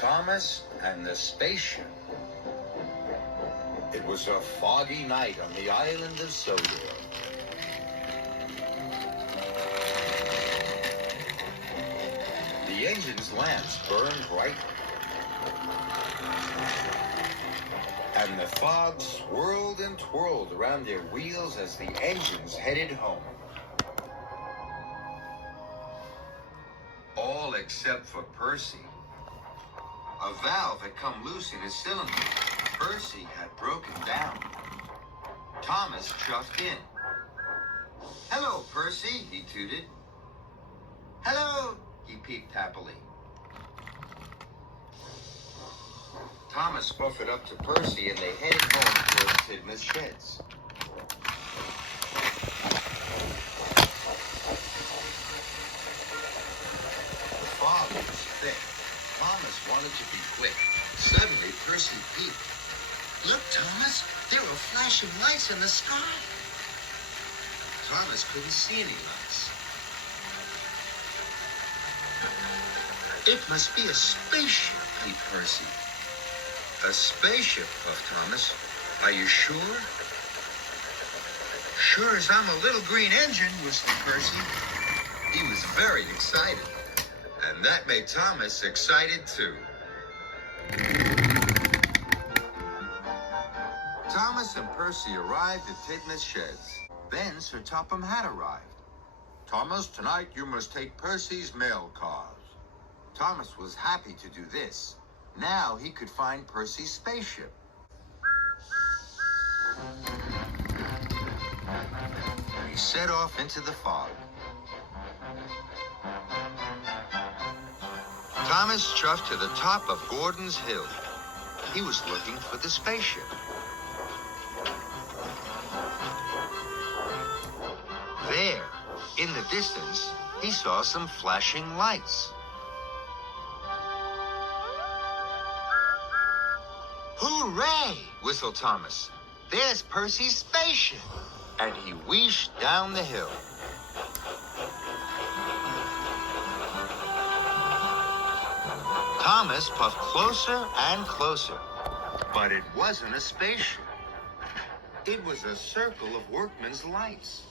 Thomas and the Spaceship. It was a foggy night on the island of Sodor. The engine's lamps burned brightly, and the fog swirled and twirled around their wheels as the engines headed home. All except for Percy. A valve had come loose in his cylinder. Percy had broken down. Thomas chuffed in. "Hello, Percy," he tooted. "Hello," he peeped happily. Thomas buffered up to Percy and they headed home towards Tidmouth Sheds. The fog was thick. Thomas wanted to be quick. Suddenly, Percy peeped. "Look, Thomas, there are flashing lights in the sky." Thomas couldn't see any lights. "It must be a spaceship," peeped Percy. "A spaceship," puffed Thomas. "Are you sure?" "Sure as I'm a little green engine," whistled Percy. He was very excited, and that made Thomas excited too. Thomas and Percy arrived at Tidmouth Sheds. Then Sir Topham had arrived. "Thomas, tonight you must take Percy's mail cars." Thomas was happy to do this. Now he could find Percy's spaceship. He set off into the fog. Thomas chuffed to the top of Gordon's Hill. He was looking for the spaceship. There, in the distance, he saw some flashing lights. "Hooray!" whistled Thomas. "There's Percy's spaceship!" And he wheeshed down the hill. Thomas puffed closer and closer. But it wasn't a spaceship. It was a circle of workmen's lights.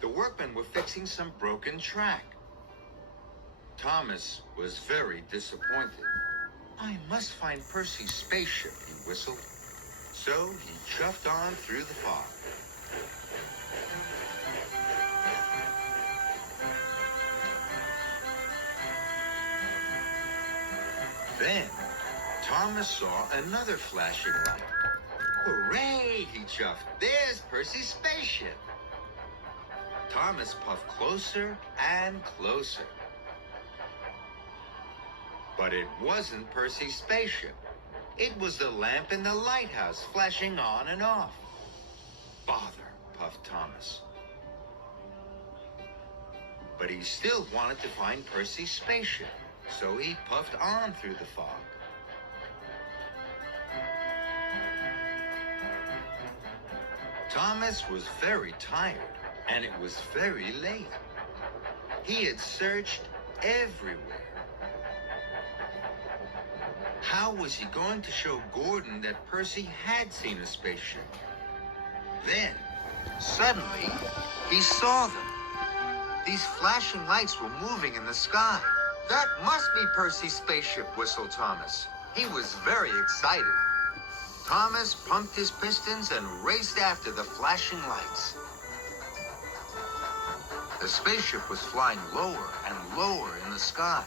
The workmen were fixing some broken track. Thomas was very disappointed. "I must find Percy's spaceship," he whistled. So he chuffed on through the fog. Then Thomas saw another flashing light. "Hooray!" he chuffed. "There's Percy's spaceship!" Thomas puffed closer and closer. But it wasn't Percy's spaceship. It was the lamp in the lighthouse flashing on and off. "Bother," puffed Thomas. But he still wanted to find Percy's spaceship, so he puffed on through the fog. Thomas was very tired, and it was very late. He had searched everywhere. How was he going to show Gordon that Percy had seen a spaceship? Then, suddenly, he saw them. These flashing lights were moving in the sky. "That must be Percy's spaceship," whistled Thomas. He was very excited. Thomas pumped his pistons and raced after the flashing lights. The spaceship was flying lower and lower in the sky.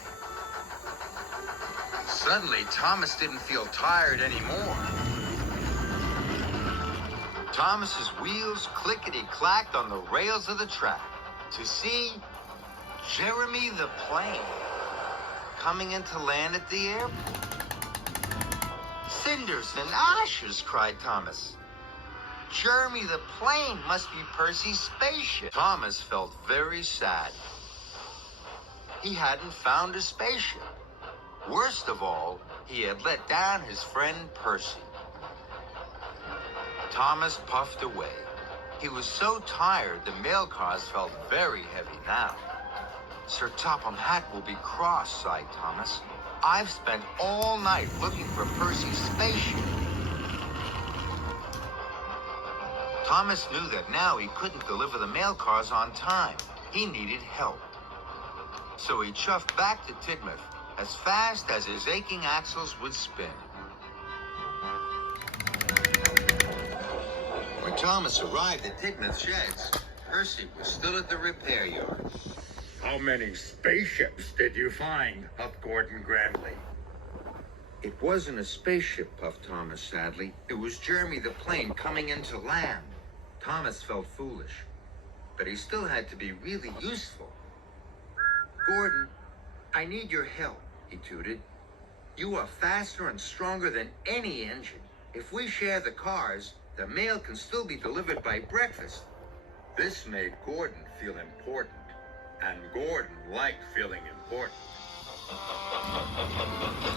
Suddenly, Thomas didn't feel tired anymore. Thomas's wheels clickety-clacked on the rails of the track to see Jeremy the plane coming into land at the airport. "Cinders and ashes," cried Thomas. "Jeremy the plane must be Percy's spaceship." Thomas felt very sad. He hadn't found a spaceship. Worst of all, he had let down his friend Percy. Thomas puffed away. He was so tired the mail cars felt very heavy now. Sir Topham Hatt will be cross, sighed Thomas. I've spent all night looking for Percy's spaceship. Thomas knew that now he couldn't deliver the mail cars on time. He needed help. So he chuffed back to Tidmouth as fast as his aching axles would spin. When Thomas arrived at Tidmouth sheds, Percy was still at the repair yard. How many spaceships did you find? Huffed Gordon grandly. It wasn't a spaceship, puffed Thomas sadly. It was Jeremy the plane coming into land. Thomas felt foolish, but he still had to be really useful. Gordon, I need your help, he tooted. You are faster and stronger than any engine. If we share the cars, the mail can still be delivered by breakfast. This made Gordon feel important, and Gordon liked feeling important.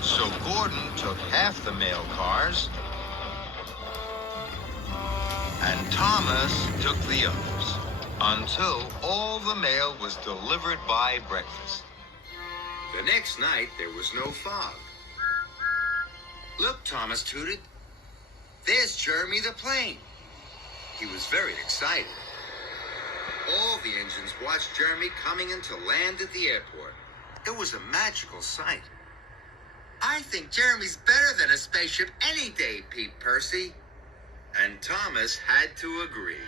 So Gordon took half the mail cars, and Thomas took the others, until all the mail was delivered by breakfast. The next night, there was no fog. Look, Thomas tooted. There's Jeremy the plane. He was very excited. All the engines watched Jeremy coming in to land at the airport. It was a magical sight. I think Jeremy's better than a spaceship any day, peeped Percy. And Thomas had to agree.